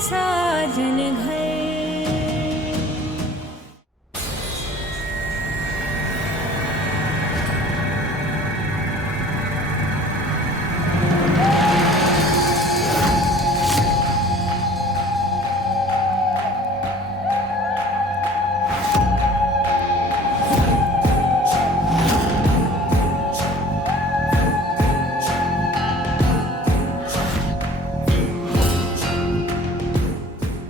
साजन घर।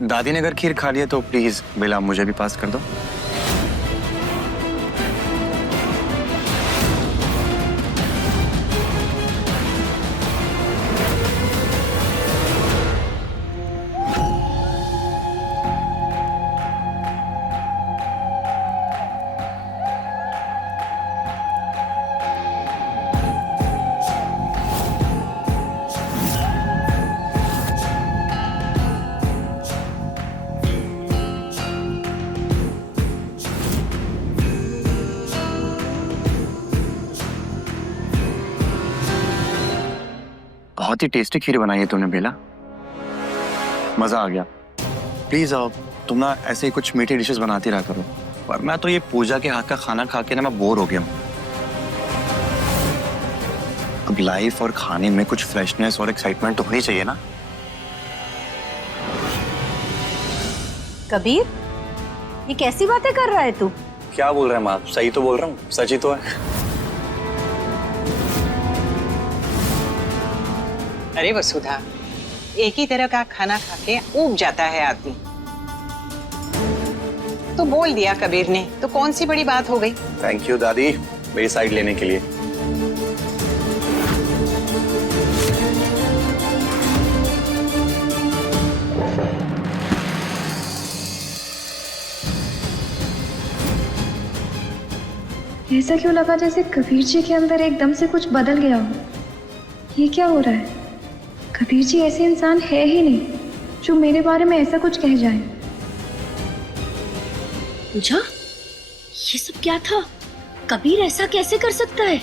दादी ने अगर खीर खा लिया तो प्लीज बेला मुझे भी पास कर दो। बहुत ही टेस्टी खीर बनाई है तूने बेला, मजा आ गया। प्लीज तुम ना ऐसे ही कुछ मीठी डिशेस बनाती रहा करो। और मैं तो ये पूजा के हाथ का खाना खा के ना मैं बोर हो गया हूँ। अब लाइफ और खाने में कुछ फ्रेशनेस और एक्साइटमेंट तो होनी चाहिए ना। कबीर, ये कैसी बातें कर रहा है तू? क्या बोल रहे हैं माँ? सही तो बोल रहा हूँ, सच ही तो है। अरे वसुधा, एक ही तरह का खाना खा के ऊब जाता है आदमी। तो बोल दिया कबीर ने, तो कौन सी बड़ी बात हो गई। थैंक यू दादी मेरी साइड लेने के लिए। ऐसा क्यों लगा जैसे कबीर जी के अंदर एकदम से कुछ बदल गया हो। ये क्या हो रहा है? कबीर जी ऐसे इंसान है ही नहीं जो मेरे बारे में ऐसा कुछ कह जाए। पूजा, ये सब क्या था? कबीर ऐसा कैसे कर सकता है?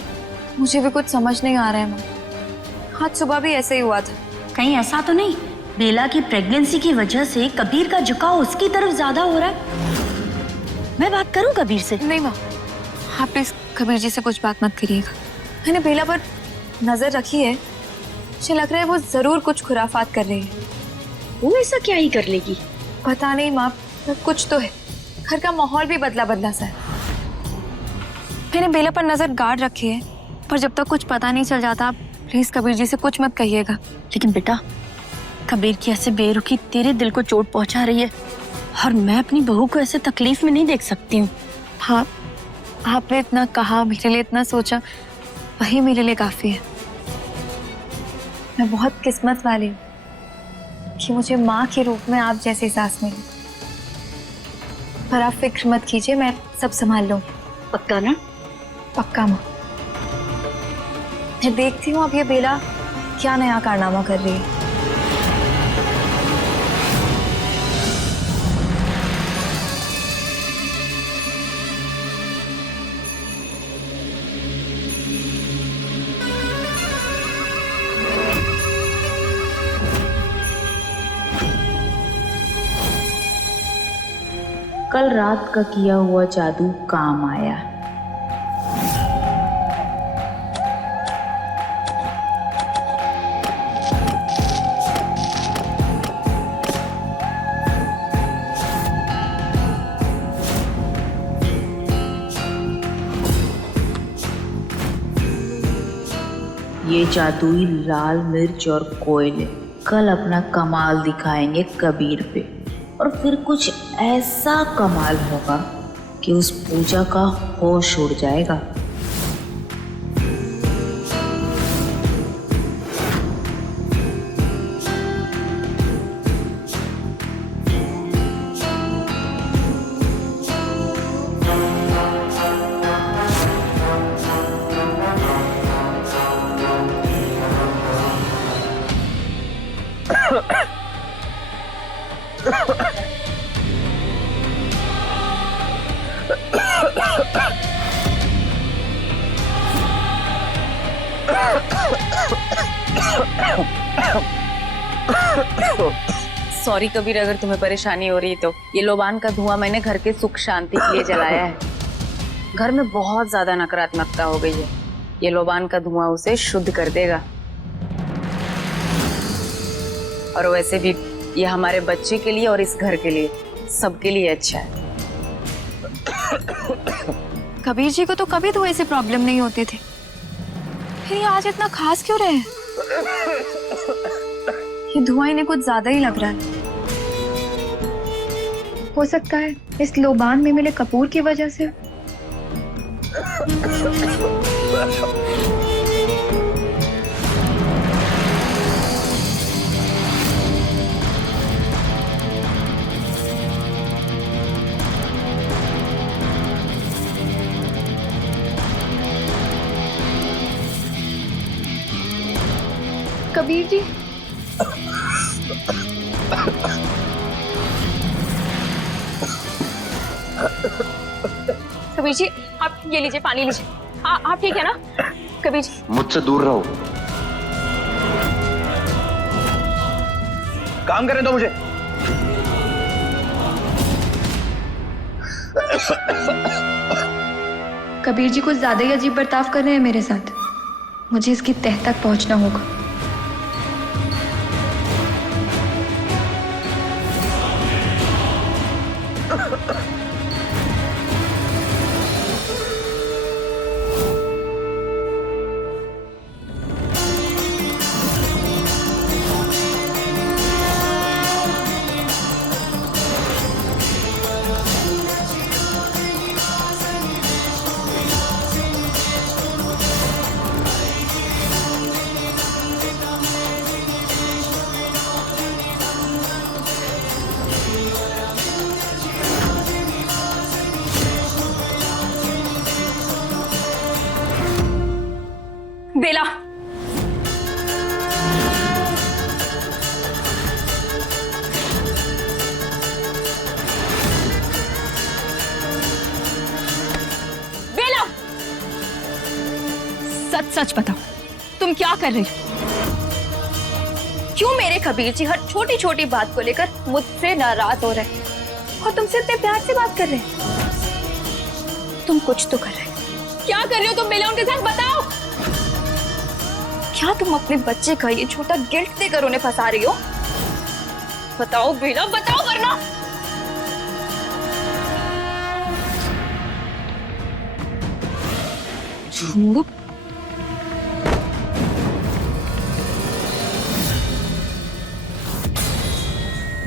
मुझे भी कुछ समझ नहीं आ रहा है माँ। आज सुबह भी ऐसे ही हुआ था। कहीं ऐसा तो नहीं बेला की प्रेगनेंसी की वजह से कबीर का झुकाव उसकी तरफ ज्यादा हो रहा है? मैं बात करूं कबीर से? नहीं माँ, आप प्लीज कबीर जी से कुछ बात मत करिएगा। मैंने बेला पर नजर रखी है, मुझे लग रहा है वो जरूर कुछ खुराफात कर रही है। वो ऐसा क्या ही कर लेगी? पता नहीं माँ, कुछ तो है। घर का माहौल भी बदला बदला सा है। मैंने बेला पर नजर गाड़ रखी है, पर जब तक कुछ पता नहीं चल जाता प्लीज कबीर जी से कुछ मत कहिएगा। लेकिन बेटा, कबीर की ऐसे बेरुखी तेरे दिल को चोट पहुंचा रही है और मैं अपनी बहू को ऐसे तकलीफ में नहीं देख सकती हूँ। हाँ, आपने इतना कहा, मेरे लिए इतना सोचा, वही मेरे लिए काफी है। मैं बहुत किस्मत वाली हूँ कि मुझे माँ के रूप में आप जैसी सास मिली। पर आप फिक्र मत कीजिए, मैं सब संभाल लूंगी। पक्का ना? पक्का माँ। मैं देखती हूँ अब ये बेला क्या नया कारनामा कर रही है। कल रात का किया हुआ जादू काम आया। ये जादुई लाल मिर्च और कोयले कल अपना कमाल दिखाएंगे कबीर पे, और फिर कुछ ऐसा कमाल होगा कि उस पूजा का होश उड़ जाएगा। सॉरी कबीर अगर तुम्हें परेशानी हो रही है तो। ये लोबान का धुआं मैंने घर के सुख शांति के लिए जलाया है। घर में बहुत ज्यादा नकारात्मकता हो गई है, ये लोबान का धुआं उसे शुद्ध कर देगा। और वैसे भी ये हमारे बच्चे के लिए और इस घर के लिए, सबके लिए अच्छा है। कबीर जी को तो कभी धुएं से प्रॉब्लम नहीं होते थे, फिर ये आज इतना खास क्यों रहे हैं? ये धुआं इन्हें कुछ ज्यादा ही लग रहा है। हो सकता है इस लोबान में मिले कपूर की वजह से। कबीर जी, कबीर जी आप ये लीजिए, पानी लीजिए। आप ठीक है ना कबीर जी? मुझसे दूर रहो, काम करने दो मुझे। कबीर जी कुछ ज्यादा ही अजीब बर्ताव कर रहे हैं मेरे साथ। मुझे इसकी तह तक पहुंचना होगा। बेला, बेला, सच सच बताओ तुम क्या कर रही हो? क्यों मेरे कबीर जी हर छोटी छोटी बात को लेकर मुझसे नाराज हो रहे और तुमसे इतने प्यार से बात कर रहे हैं? तुम कुछ तो कर रहे हो। क्या कर रही हो तुम बेला उनके साथ? बताओ, क्या तुम अपने बच्चे का ये छोटा गिल्ट देकर उन्हें फंसा रही हो? बताओ बेला, बताओ वरना। झूठ।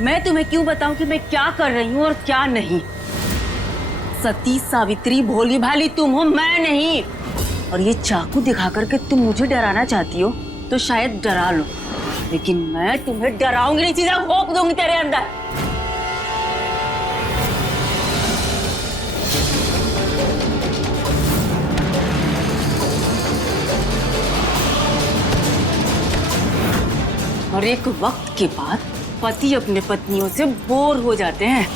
मैं तुम्हें क्यों बताऊं कि मैं क्या कर रही हूँ और क्या नहीं? सती सावित्री भोली भाली तुम हो, मैं नहीं। और ये चाकू दिखा करके तुम मुझे डराना चाहती हो तो शायद डरा लो, लेकिन मैं तुम्हें डराऊंगी नहीं, सीधा घोंप दूंगी तेरे अंदर। और एक वक्त के बाद पति अपने पत्नियों से बोर हो जाते हैं।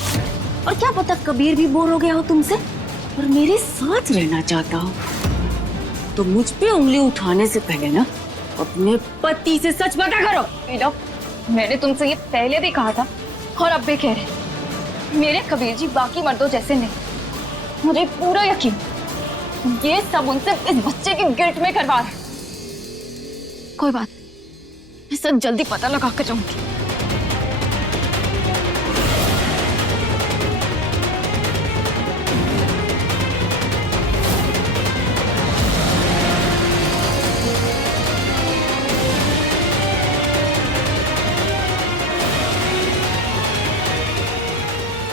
और क्या पता कबीर भी बोर हो गया हो तुमसे और मेरे साथ रहना चाहता हो। तो मुझ पे उंगली उठाने से पहले ना अपने पति से सच पता करो। बेला, मैंने तुमसे ये पहले भी कहा था और अब भी कह रहे, मेरे कबीर जी बाकी मर्दों जैसे नहीं। मुझे पूरा यकीन ये सब उनसे इस बच्चे के गिल्ट में करवा रहा है। कोई बात नहीं, मैं सब जल्दी पता लगा कर जाऊंगी।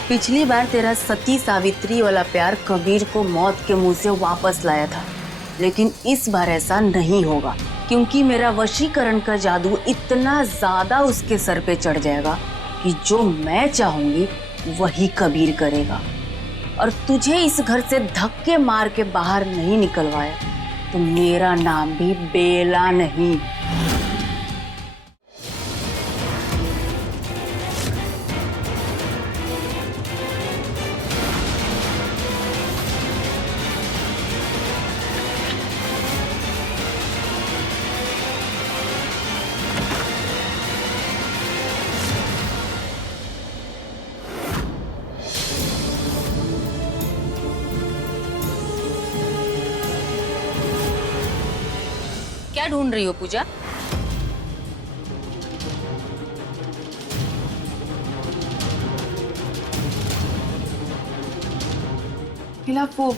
पिछली बार तेरा सती सावित्री वाला प्यार कबीर को मौत के मुंह से वापस लाया था, लेकिन इस बार ऐसा नहीं होगा, क्योंकि मेरा वशीकरण का जादू इतना ज्यादा उसके सर पे चढ़ जाएगा कि जो मैं चाहूंगी वही कबीर करेगा। और तुझे इस घर से धक्के मार के बाहर नहीं निकलवाया तो मेरा नाम भी बेला नहीं। क्या ढूंढ रही हो पूजा? खिलाफ वो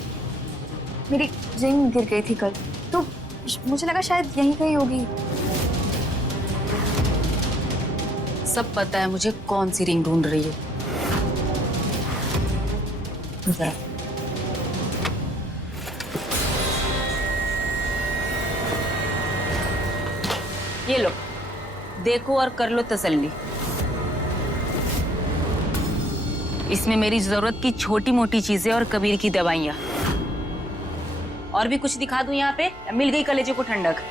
मेरी रिंग गिर गई थी कल, तो मुझे लगा शायद यहीं कहीं होगी। सब पता है मुझे कौन सी रिंग ढूंढ रही है। जरा ये लो, देखो और कर लो तसल्ली। इसमें मेरी जरूरत की छोटी मोटी चीजें और कबीर की दवाइयां। और भी कुछ दिखा दूं यहाँ पे? मिल गई कलेजे को ठंडक।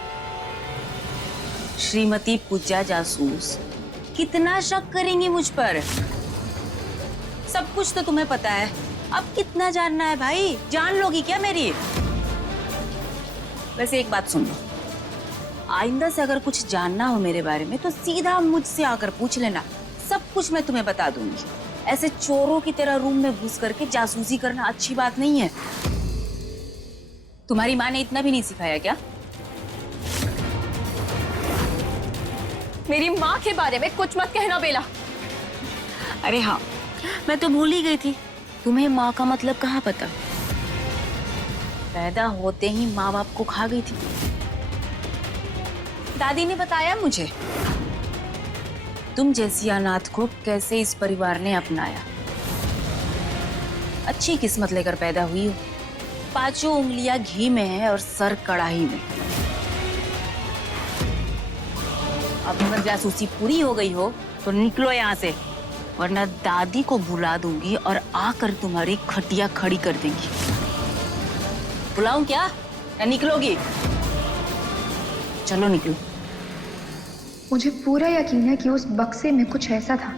श्रीमती पूजा जासूस, कितना शक करेंगी मुझ पर? सब कुछ तो तुम्हें पता है, अब कितना जानना है भाई? जान लोगी क्या मेरी? वैसे एक बात सुन लो, आइंदा से अगर कुछ जानना हो मेरे बारे में तो सीधा मुझसे आकर पूछ लेना, सब कुछ मैं तुम्हें बता दूंगी। ऐसे चोरों की तरह रूम में घुस करके जासूसी करना अच्छी बात नहीं है। तुम्हारी माँ ने इतना भी नहीं सिखाया क्या? मेरी माँ के बारे में कुछ मत कहना बेला। अरे हाँ, मैं तो भूल ही गई थी, तुम्हें माँ का मतलब कहाँ पता? पैदा होते ही माँ बाप को खा गई थी। दादी ने बताया मुझे तुम जैसी अनाथ को कैसे इस परिवार ने अपनाया। अच्छी किस्मत लेकर पैदा हुई हो, पांचों उंगलियां घी में है और सर कढ़ाई में। अब अगर जासूसी पूरी हो गई हो तो निकलो यहाँ से, वरना दादी को बुला दूंगी और आकर तुम्हारी खटिया खड़ी कर देंगी। बुलाऊं क्या या निकलोगी? चलो निकलो। मुझे पूरा यकीन है कि उस बक्से में कुछ ऐसा था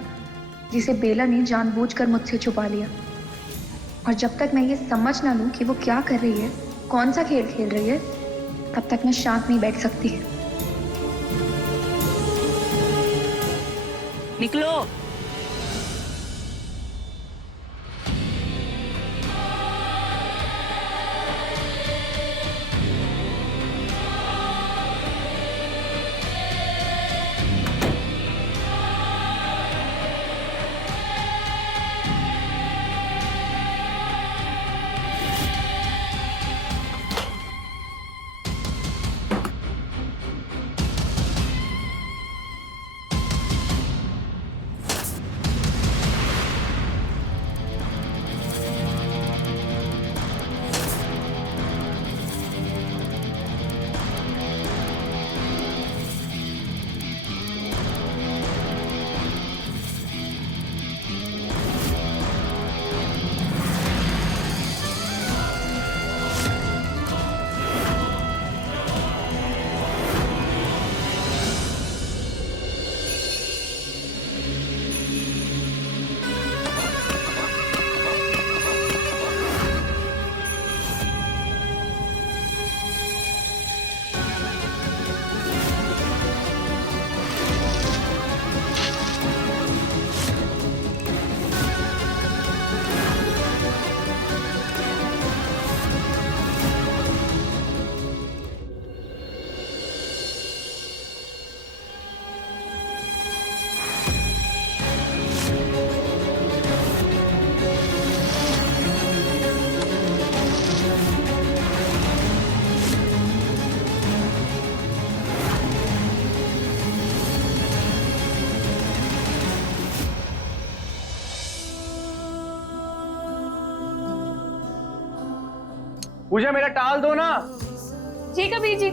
जिसे बेला ने जानबूझकर मुझसे छुपा लिया, और जब तक मैं ये समझ ना लूं कि वो क्या कर रही है, कौन सा खेल खेल रही है, तब तक मैं शांत नहीं बैठ सकती। निकलो। पूजा मेरा टाल दो ना। जी कबीर जी।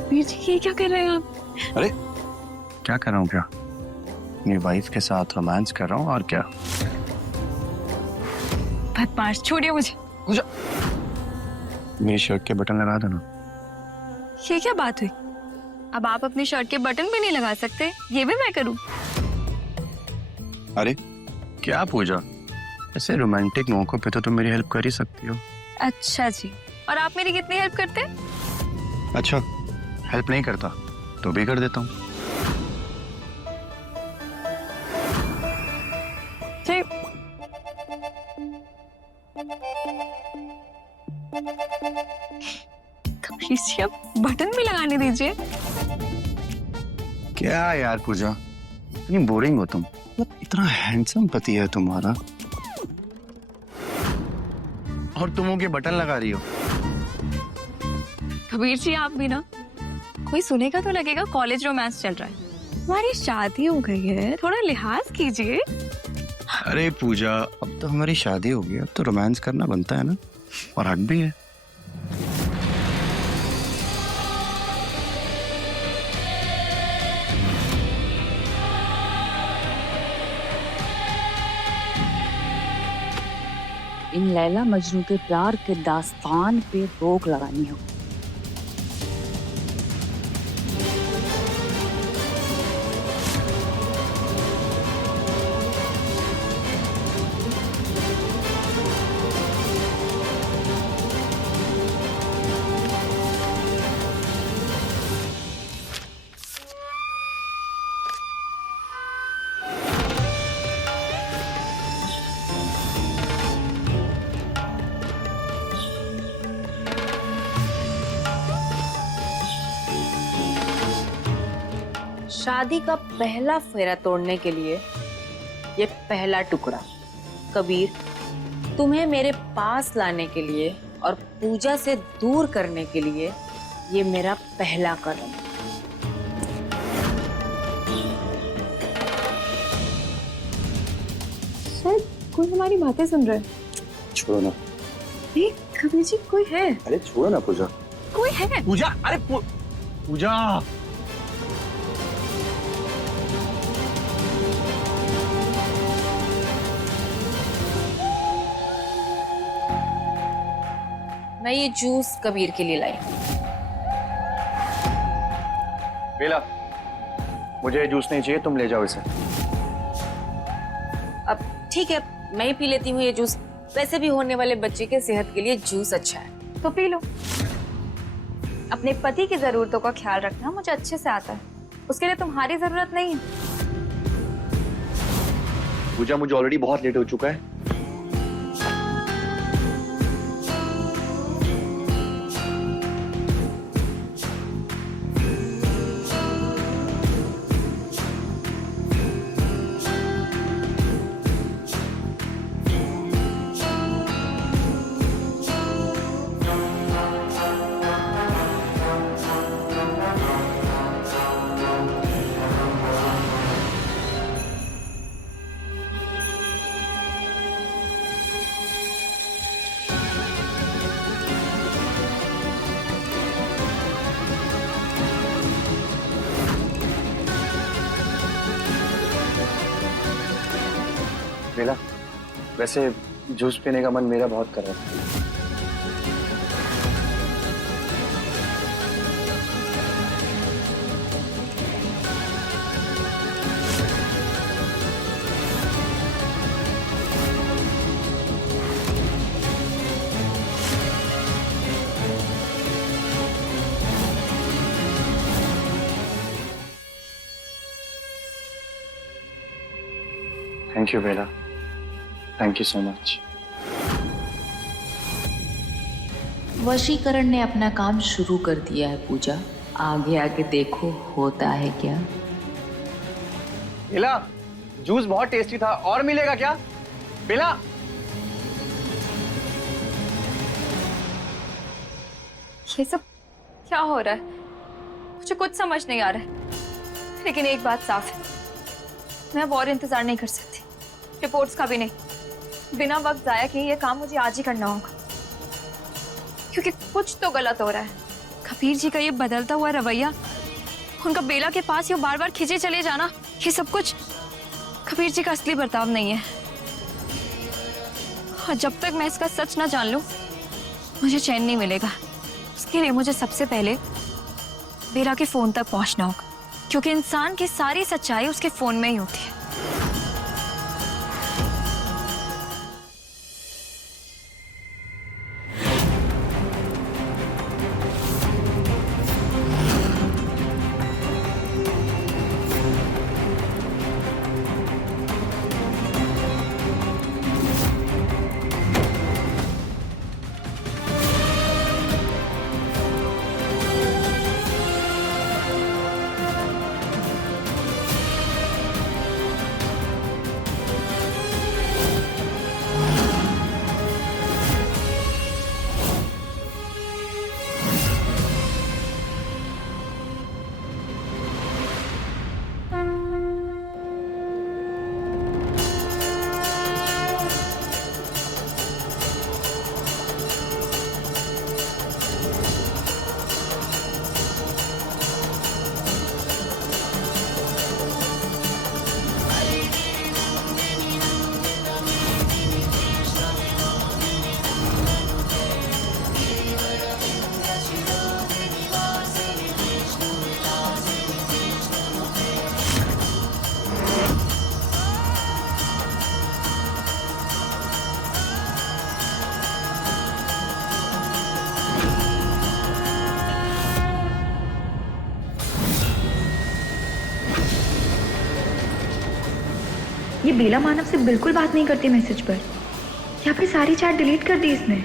कबीर जी ये क्या कर रहे हैं आप? अरे क्या कर रहा हूँ? क्या अपनी वाइफ के साथ रोमांस कर रहा हूँ, और क्या? बदमाश, छोड़िए मुझे। पूजा मेरी शर्ट के बटन लगा दो ना। ये क्या बात हुई? अब आप अपनी शर्ट के बटन भी नहीं लगा सकते, ये भी मैं करूं? अरे क्या पूजा, ऐसे रोमांटिक मौकों पे तो तुम मेरी हेल्प कर ही सकती हो। अच्छा जी, और आप मेरी कितनी हेल्प करते हैं? अच्छा, हेल्प नहीं करता तो भी कर देता हूँ। कबीर जी अब बटन भी लगाने दीजिए। क्या यार पूजा, इतनी बोरिंग हो तुम। मतलब इतना हैंडसम पति है तुम्हारा और तुम होके बटन लगा रही हो। कबीर जी आप भी ना, कोई सुनेगा तो लगेगा कॉलेज रोमांस चल रहा है। हमारी शादी हो गई है, थोड़ा लिहाज कीजिए। अरे पूजा, अब तो हमारी शादी हो गई, अब तो रोमांस करना बनता है ना, और हक भी है। इन लैला मजनू के प्यार के दास्तान पे रोक लगानी हो। शादी का पहला फेरा तोड़ने के लिए ये पहला टुकड़ा, कबीर, तुम्हें मेरे पास लाने के लिए और पूजा से दूर करने के लिए ये मेरा पहला कदम। शायद कोई हमारी बातें सुन रहा है। छोड़ो ना। कबीर जी कोई है। अरे छोड़ो ना पूजा। कोई है पूजा, अरे पूजा। मैं ये जूस कबीर के लिए लाई। बेला, मुझे ये जूस नहीं चाहिए, तुम ले जाओ इसे। अब ठीक है, मैं ही पी लेती हूँ ये जूस। वैसे भी होने वाले बच्चे के सेहत के लिए जूस अच्छा है। तो पी लो। अपने पति की जरूरतों का ख्याल रखना मुझे अच्छे से आता है, उसके लिए तुम्हारी जरूरत नहीं है। पूजा, मुझे ऑलरेडी बहुत लेट हो चुका है। बेला, वैसे जूस पीने का मन मेरा बहुत कर रहा है। Thank you Bella, thank you so much. वशीकरण ने अपना काम शुरू कर दिया है पूजा, आगे आगे देखो होता है क्या। बेला, जूस बहुत टेस्टी था, और मिलेगा क्या? बेला, ये सब क्या हो रहा है? मुझे कुछ समझ नहीं आ रहा है। लेकिन एक बात साफ है, मैं अब और इंतजार नहीं कर सकती, रिपोर्ट्स का भी नहीं। बिना वक्त जाया किए ये काम मुझे आज ही करना होगा, क्योंकि कुछ तो गलत हो रहा है। कबीर जी का ये बदलता हुआ रवैया, उनका बेला के पास ये बार बार खींचे चले जाना, ये सब कुछ कबीर जी का असली बर्ताव नहीं है। और जब तक मैं इसका सच ना जान लूं, मुझे चैन नहीं मिलेगा। उसके लिए मुझे सबसे पहले बेला के फोन तक पहुंचना होगा, क्योंकि इंसान की सारी सच्चाई उसके फोन में ही होती है। बेला मानव से बिल्कुल बात नहीं करती मैसेज पर, या फिर सारी चैट डिलीट कर दी इसने।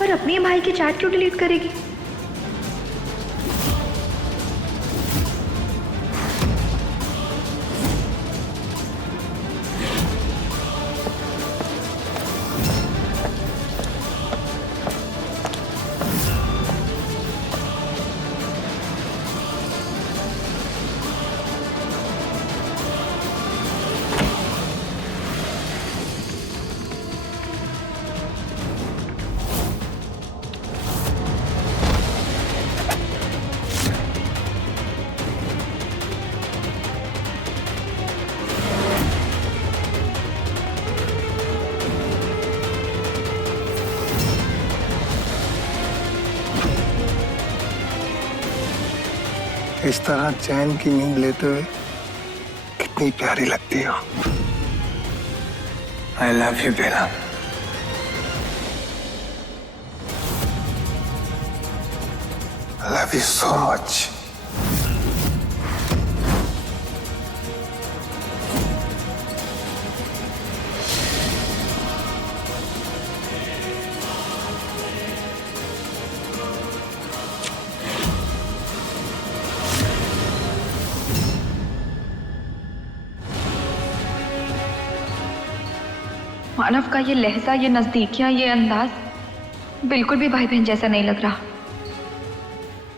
पर अपने भाई की चैट क्यों डिलीट करेगी? इस तरह चैन की नींद लेते हुए कितनी प्यारी लगती हो। I love you Bella. I love you so much. Manav का ये लहजा, ये नजदीकियां, ये अंदाज बिल्कुल भी भाई बहन जैसा नहीं लग रहा।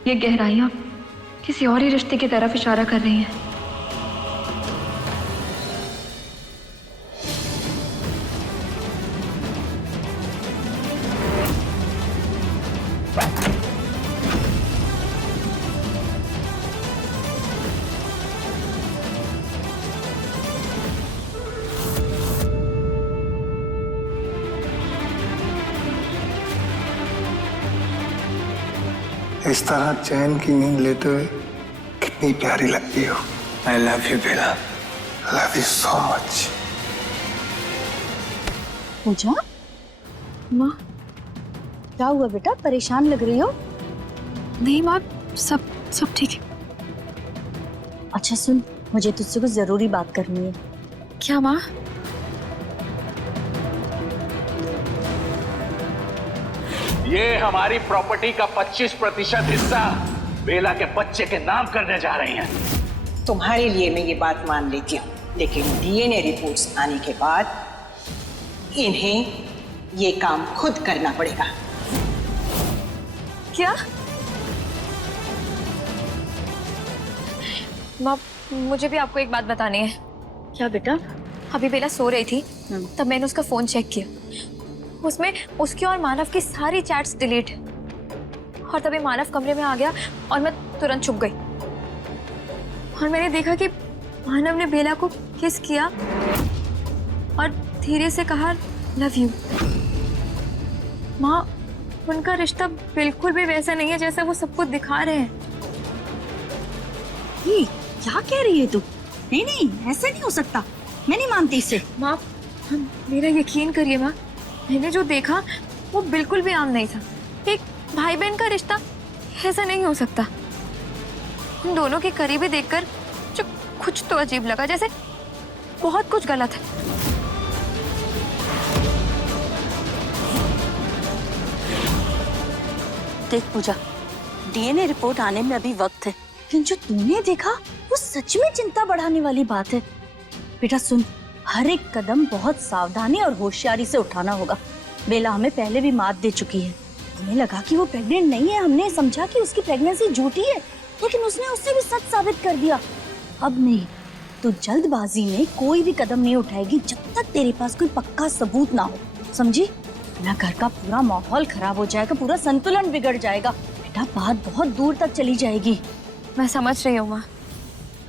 ये गहराइयां किसी और ही रिश्ते की तरफ इशारा कर रही हैं। इस तरह चैन की नींद लेते हुए कितनी प्यारी लगती हो। I love you Bella. I love you so much. Pooja, माँ, क्या हुआ बेटा? परेशान लग रही हो? नहीं माँ, सब सब ठीक है। अच्छा सुन, मुझे तुझसे कुछ जरूरी बात करनी है। क्या माँ? ये हमारी प्रॉपर्टी का 25% हिस्सा बेला के बच्चे के नाम करने जा रही हैं। तुम्हारे लिए मैं ये बात मान लेती हूँ, लेकिन डीएनए रिपोर्ट्स आने के बाद इन्हें ये काम खुद करना पड़ेगा। क्या? माँ, मुझे भी आपको एक बात बतानी है। क्या बेटा? अभी बेला सो रही थी, तब मैंने उसका फोन चेक किया। उसमें उसकी और मानव की सारी चैट्स डिलीट, और तभी मानव कमरे में आ गया और मैं तुरंत छुप गई। और मैंने देखा कि मानव ने बेला को किस किया और धीरे से कहा लव यू। माँ, उनका रिश्ता बिल्कुल भी वैसा नहीं है जैसा वो सबको दिखा रहे हैं। ये क्या कह रही है तू? नहीं नहीं, ऐसे नहीं हो सकता, मैं नहीं मानती इसे। माँ, मेरा यकीन करिए माँ, मैंने जो देखा वो बिल्कुल भी आम नहीं था। एक भाई बहन का रिश्ता ऐसा नहीं हो सकता। उन दोनों के करीबी देखकर जो कुछ तो अजीब लगा, जैसे बहुत कुछ गलत है। देख पूजा, डीएनए रिपोर्ट आने में अभी वक्त है, लेकिन जो तूने देखा वो सच में चिंता बढ़ाने वाली बात है। बेटा सुन, हर एक कदम बहुत सावधानी और होशियारी से उठाना होगा। बेला हमें पहले भी मात दे चुकी है। हमें लगा कि वो प्रेग्नेंट नहीं है, हमने समझा कि उसकी प्रेगनेंसी झूठी है, लेकिन उसने उससे भी सच साबित कर दिया। अब नहीं, तो जल्दबाजी में कोई भी कदम नहीं उठाएगी जब तक तेरे पास कोई पक्का सबूत ना हो, समझी? ना घर का पूरा माहौल खराब हो जाएगा, पूरा संतुलन बिगड़ जाएगा। बेटा बात बहुत दूर तक चली जाएगी। मैं समझ रही हूँ माँ,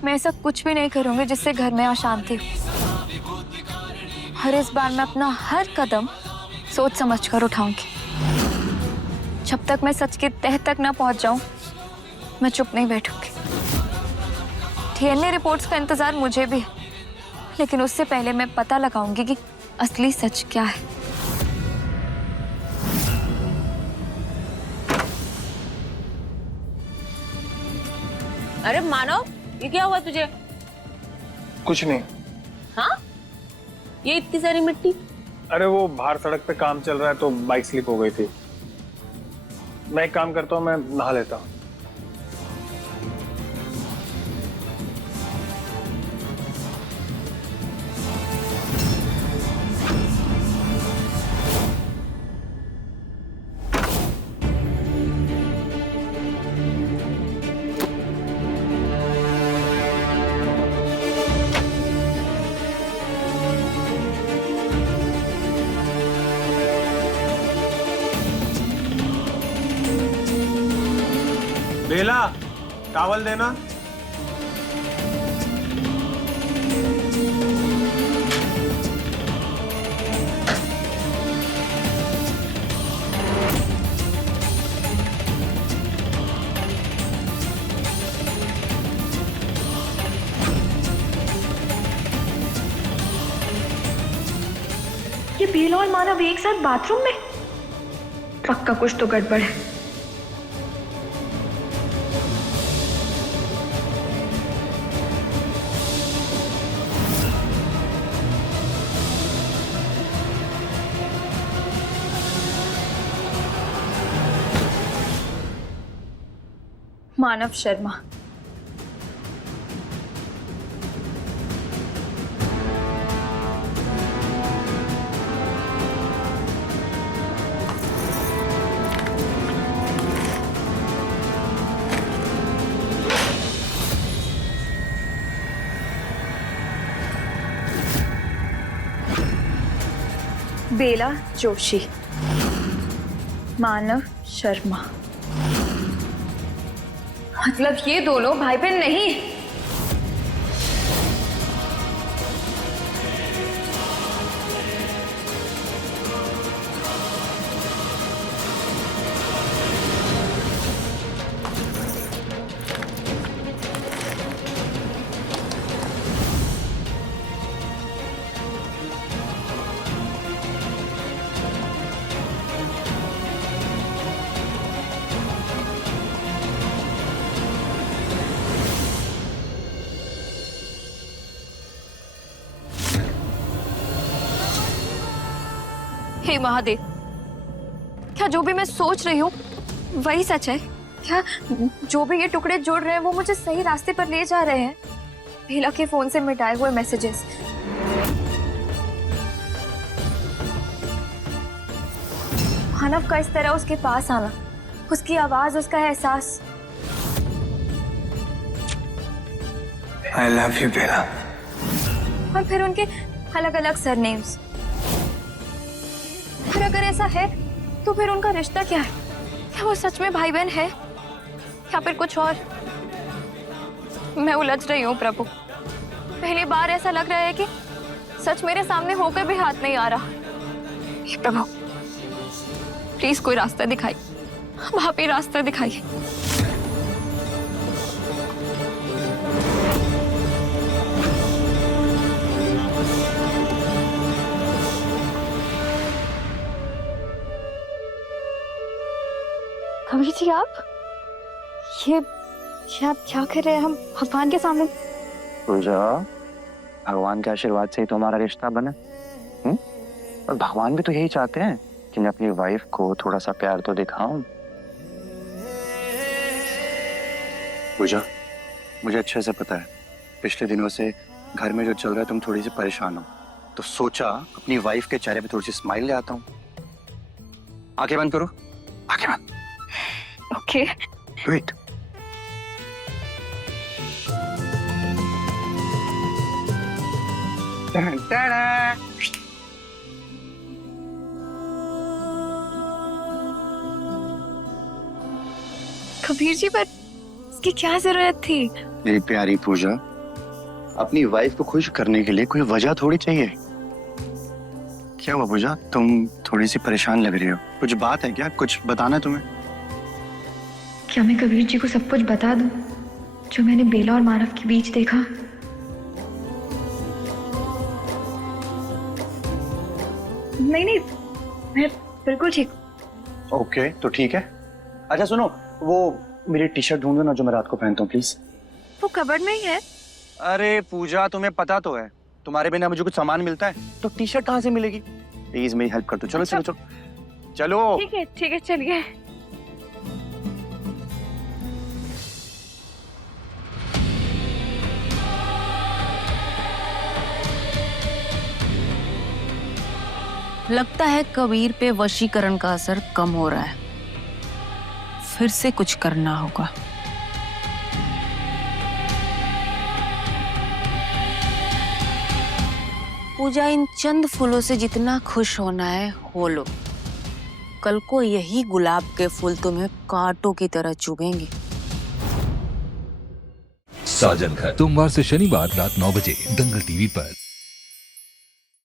मैं ऐसा कुछ भी नहीं करूँगी जिससे घर में अशांति हो। हर इस बार मैं अपना हर कदम सोच समझ कर उठाऊंगी। जब तक मैं सच की तह तक ना पहुंच जाऊं, मैं चुप नहीं बैठूंगी। डीएनए रिपोर्ट्स का इंतजार मुझे भी है, लेकिन उससे पहले मैं पता लगाऊंगी कि असली सच क्या है। अरे मानव, ये क्या हुआ तुझे? कुछ नहीं, हाँ, ये इतनी सारी मिट्टी? अरे वो बाहर सड़क पे काम चल रहा है तो बाइक स्लिप हो गई थी। मैं एक काम करता हूँ, मैं नहा लेता हूँ। बेला, टॉवल देना। ये बेला और मानव एक साथ बाथरूम में? पक्का कुछ तो गड़बड़ है। मानव शर्मा। बेला जोशी, मानव शर्मा। मतलब ये दोनों भाई बहन नहीं? हे महादेव, क्या जो भी मैं सोच रही हूँ वही सच है? क्या जो भी ये टुकड़े जोड़ रहे हैं वो मुझे सही रास्ते पर ले जा रहे हैं? बेला के फोन से मिटाए हुए मैसेजेस, मानव का इस तरह उसके पास आना, उसकी आवाज, उसका एहसास। I love you, बेला। और फिर उनके अलग अलग सरनेम्स। फिर अगर ऐसा है तो फिर उनका रिश्ता क्या है? क्या वो सच में भाई बहन है या फिर कुछ और? मैं उलझ रही हूँ प्रभु। पहली बार ऐसा लग रहा है कि सच मेरे सामने होकर भी हाथ नहीं आ रहा। हे प्रभु, प्लीज कोई रास्ता दिखाइए, वहां पे रास्ता दिखाइए। कबीर जी, आप ये आप क्या कर रहे हैं? हम भगवान के सामने। पूजा, भगवान के आशीर्वाद से ही तो हमारा रिश्ता बना। और भगवान भी तो यही चाहते हैं कि मैं अपनी वाइफ को थोड़ा सा प्यार तो दिखाऊं। पूजा, मुझे अच्छे से पता है पिछले दिनों से घर में जो चल रहा है तुम थोड़ी सी परेशान हो, तो सोचा अपनी वाइफ के चेहरे पे थोड़ी सी स्माइल ले आता हूँ। आंखें बंद करो, आंखें बंद। ओके। वेट। कबीर जी, पर इसकी क्या जरूरत थी? मेरी प्यारी पूजा, अपनी वाइफ को खुश करने के लिए कोई वजह थोड़ी चाहिए। क्या हुआ पूजा, तुम थोड़ी सी परेशान लग रही हो? कुछ बात है क्या? कुछ बताना तुम्हें? क्या मैं कबीर जी को सब कुछ बता दूं जो मैंने बेला और मानव के बीच देखा? नहीं, मैं बिल्कुल ठीक। ओके, तो ठीक है। अच्छा सुनो, वो मेरी टी शर्ट ढूंढो ना जो मैं रात को पहनता हूँ प्लीज। वो कबर्ड में ही है। अरे पूजा, तुम्हें पता तो है तुम्हारे बिना मुझे कुछ सामान मिलता है तो टी शर्ट कहाँ से मिलेगी? प्लीज मेरी हेल्प कर दो। चलो चलो चलो चलो। ठीक है चलिए। लगता है कबीर पे वशीकरण का असर कम हो रहा है, फिर से कुछ करना होगा। पूजा, इन चंद फूलों से जितना खुश होना है हो लो। कल को यही गुलाब के फूल तुम्हें कांटों की तरह चुभेंगे। साजन घर सोमवार से शनिवार रात 9 बजे दंगल टीवी पर।